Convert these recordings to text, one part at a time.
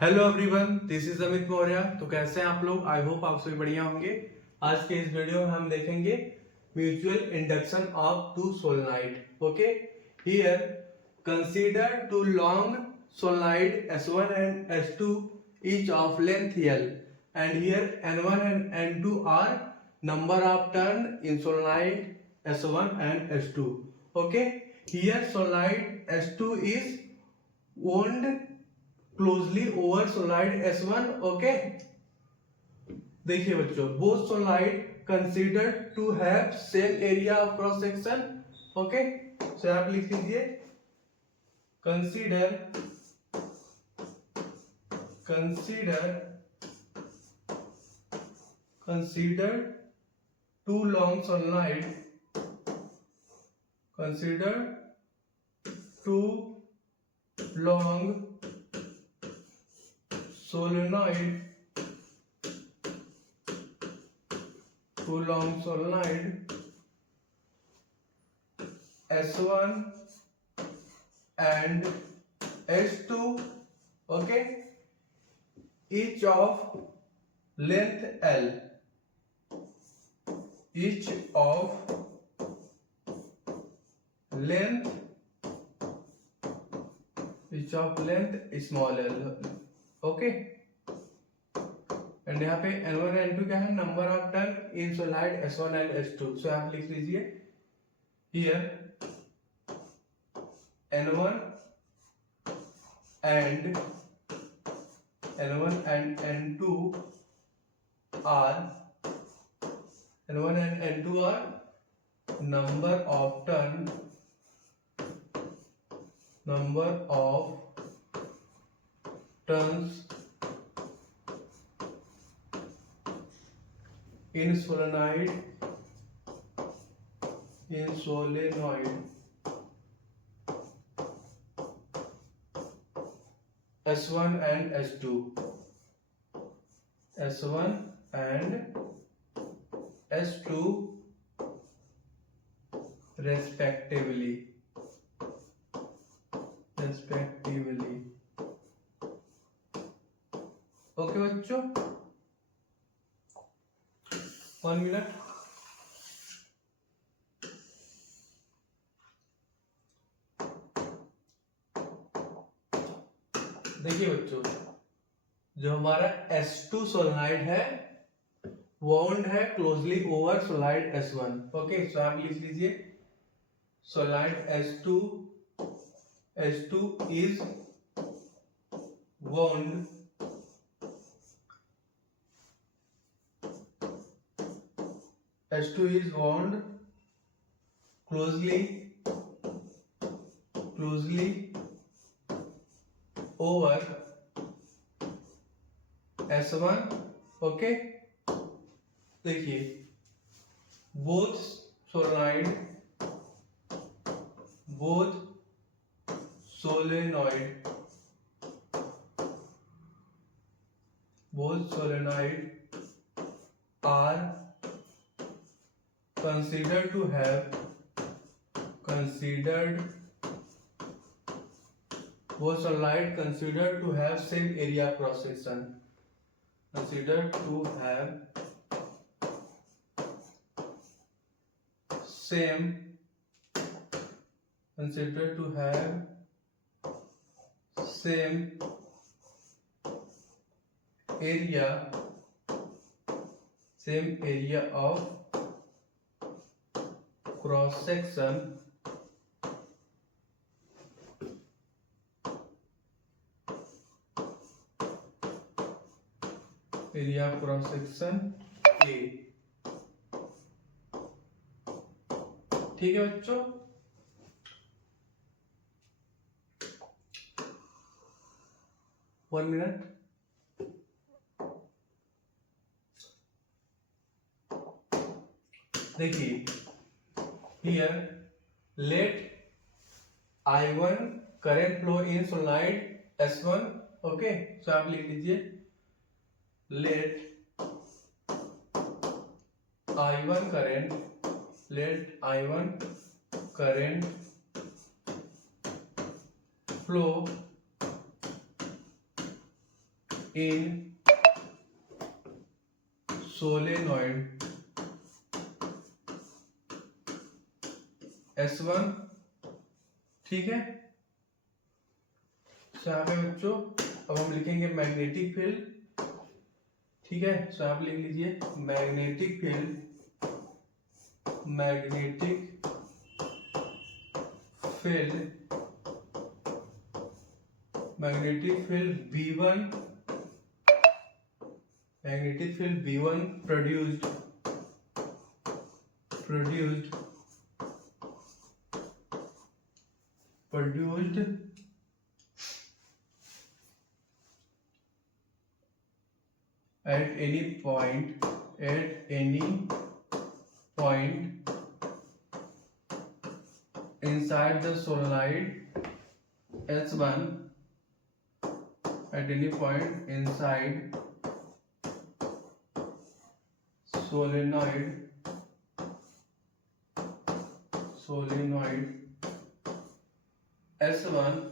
Hello everyone, this is Amit Maurya. तो कैसे हैं आप लोग? आई होप आप सभी बढ़िया होंगे। आज के इस वीडियो में हम देखेंगे mutual induction of two solenoid. Okay, here consider two long solenoid S1 and S2 each of length L, and here N1 and N2 are number of turn in solenoid S1 and S2. Okay, here solenoid S2 is wound closely over solenoid S1. Okay, देखिए बच्चों, both solenoid considered to have same area of cross section. Okay, so आप लिख लीजिए consider two long solenoid, consider two long solenoid S1 and S2. Okay, each of length L, each of length small l. Okay, and यहाँ पे N1 N2 क्या है? Number of turn in solenoid S1 and S2. सो आप लिख लीजिए here N1 and N2 are number of turns in solenoid S1 and S2, respectively. Okay बच्चों, 1 minute. देखिए बच्चों, जो हमारा S2 सोलेनॉइड है वाउंड है closely over solenoid S1. Okay, so आप लिख लीजिए solenoid S2 is wound closely over S1. Okay, देखिए both solenoid are considered to have same area cross section. Considered to have same area of cross section A. ठीक है बच्चों, one minute. देखिए here let I1 current flow in solenoid S1. Okay, so आप लिख लीजिए let I1 current flow in solenoid S1, ठीक है। तो यहाँ पे बच्चों अब हम लिखेंगे मैग्नेटिक फील्ड, ठीक है। तो आप लिख लीजिए magnetic field, magnetic field, magnetic field B1, magnetic field B1 produced at any point inside the solenoid S1, at any point inside solenoid S1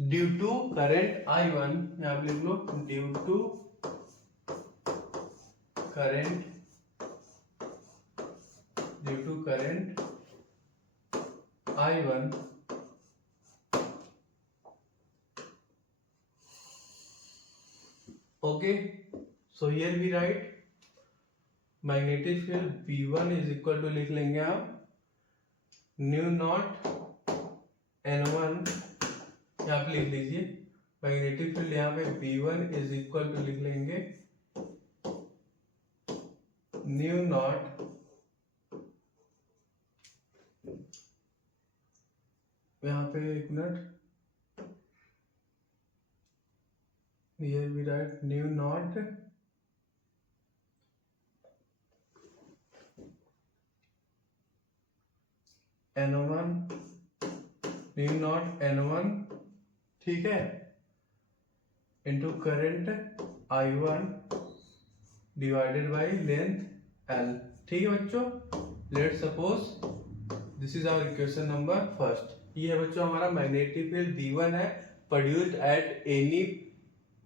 due to current I1, यहाँ पे लिख लो due to current I1 okay. So here we write magnetic field B1 is equal to, लिख लेंगे आप new naught N1, यहाँ पे लिख लीजिए मैग्नेटिक फील्ड यहाँ पे B1 इज इक्वल टू, लिख लेंगे न्यू नॉट यहाँ पे एक minute, here we write mu naught N1, mu naught N1, ठीक है, into current I1 divided by length L, ठीक है बच्चों। Let suppose this is our equation number first. ये है बच्चों हमारा मैग्नेटिक फील्ड B1 है produced at any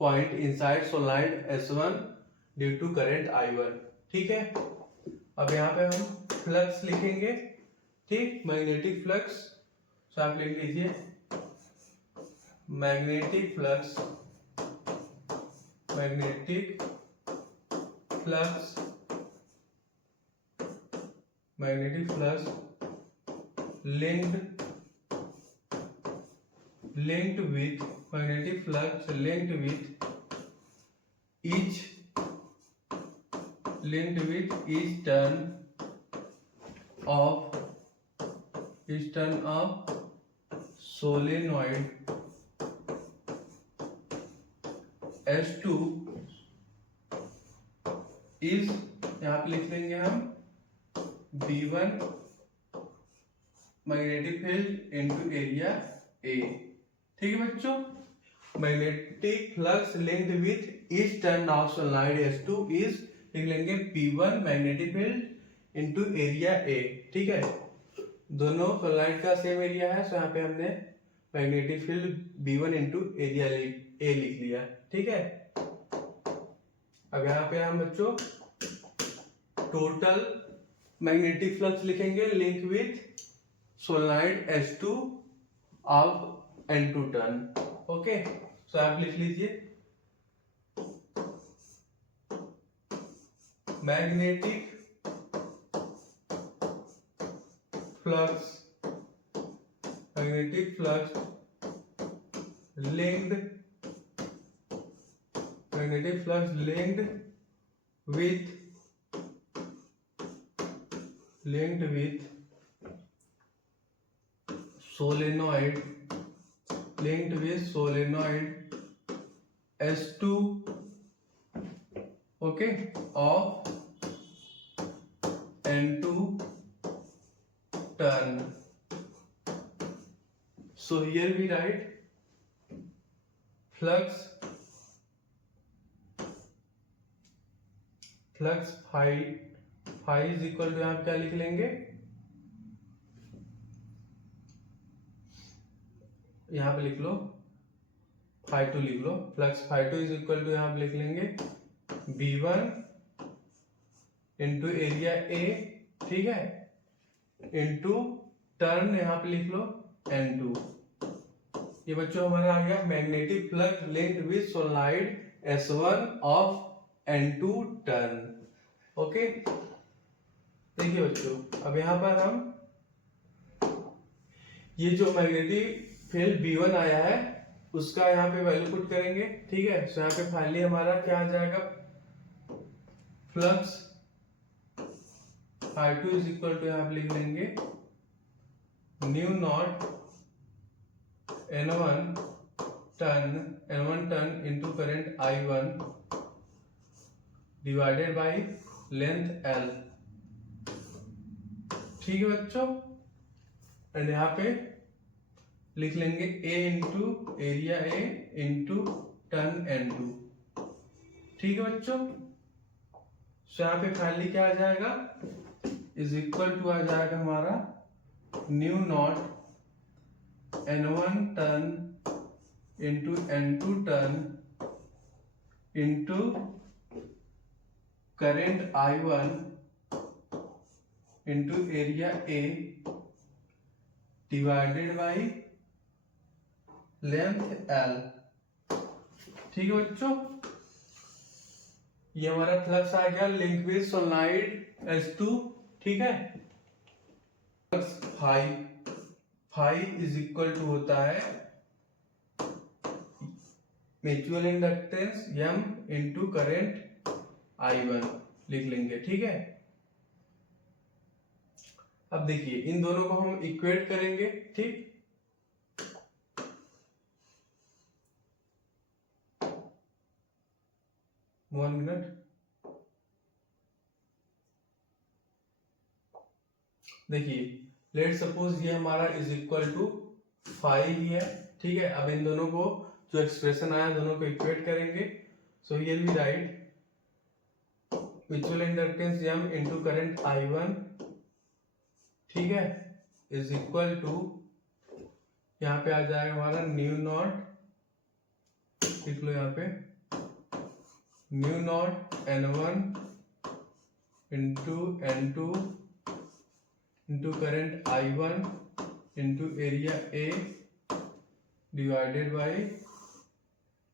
point inside solenoid S1 due to current I1, ठीक है। अब यहाँ पे हम फ्लक्स लिखेंगे, ठीक, मैग्नेटिक फ्लक्स। तो आप लिख लीजिए magnetic flux linked with magnetic flux linked with each turn of solenoid S2 is, यहाँ पे लिख लेंगे हम B1 magnetic field into area A, ठीक है बच्चों। Magnetic flux linked with each turn off solenoid S2 is, लिख लेंगे P1 magnetic field into area A, ठीक है। दोनों सोलेनोइड का सेम एरिया है, तो यहाँ पे हमने magnetic field B1 into area A लिख लिया, ठीक है। अब यहाँ पे हम बच्चों टोटल मैग्नेटिक फ्लक्स लिखेंगे link with solenoid S2 of N2 turn, okay. तो आप लिख लीजिए magnetic flux linked with solenoid S2, okay, of N2 turn. So here we write flux phi is equal to, आप क्या लिख लेंगे, यहाँ पे लिख लो φ2 लिख लो, फ्लक्स φ2 इज इक्वल टू यहाँ पे लिख लेंगे B1 इंटू एरिया ए, ठीक है, इंटू टर्न यहाँ पे लिख लो N2। ये बच्चों हमारा आ गया magnetic flux linked with solenoid S1 of N2 turn. Okay, देखिए बच्चों, अब यहाँ पर हम ये जो मैग्नेटिक फील्ड B1 आया है उसका यहाँ पे वैल्यू पुट करेंगे, ठीक है। तो यहाँ पे फाइनली हमारा क्या आ जाएगा, फ्लक्स φ2 इज इक्वल टू यहाँ पे लिख लेंगे new naught N1 turn into current I1 divided by length L, ठीक है बच्चों। एंड यहाँ पे लिख लेंगे A into area A into turn N2, ठीक है बच्चों। सो यहाँ पे फाइनली क्या आ जाएगा, इज इक्वल टू आ जाएगा हमारा new naught N1 turn into N2 turn into current I1 into area A divided by length L, ठीक है बच्चों। ये हमारा फ्लक्स आ गया लिंक विद सोलेनोइड S2, ठीक है। Flux phi is equal to होता है mutual inductance M into current I1 लिख लेंगे, ठीक है। अब देखिए इन दोनों को हम इक्वेट करेंगे, ठीक। वन मिनट, देखिए लेट सपोज ये हमारा इज इक्वल टू 5 ही है, ठीक है। अब इन दोनों को जो एक्सप्रेशन आया दोनों को इक्वेट करेंगे। So here we write mutual inductance M into current I1, ठीक है, इज इक्वल टू यहाँ पे आ जाएगा हमारा न्यू नॉट, लिख लो यहाँ पे new naught N1 into N2 into current I1 into area A divided by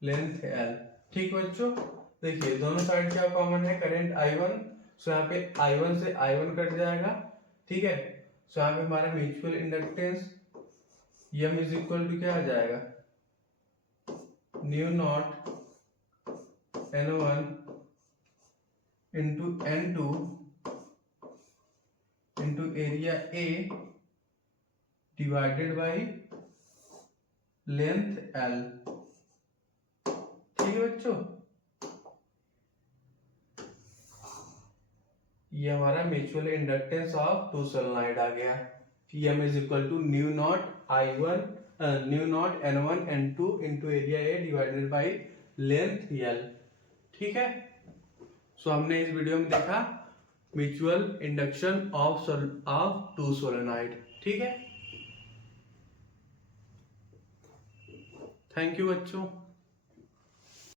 length L, ठीक बच्चों। देखिए दोनों साइड क्या कॉमन है, करंट I1, सो यहाँ पे I1 से I1 कट जाएगा, ठीक है। सो यहाँ पे हमारा mutual inductance M is equal to क्या आ जाएगा, mu naught N1 into N2 into area A divided by length L, ठीक है बच्चों। ये हमारा mutual inductance of two solenoid आ गया। M is equal to mu naught N1 N2 into area A divided by length L, ठीक है। So हमने इस वीडियो में देखा mutual induction of two solenoid, ठीक है। थैंक यू बच्चों।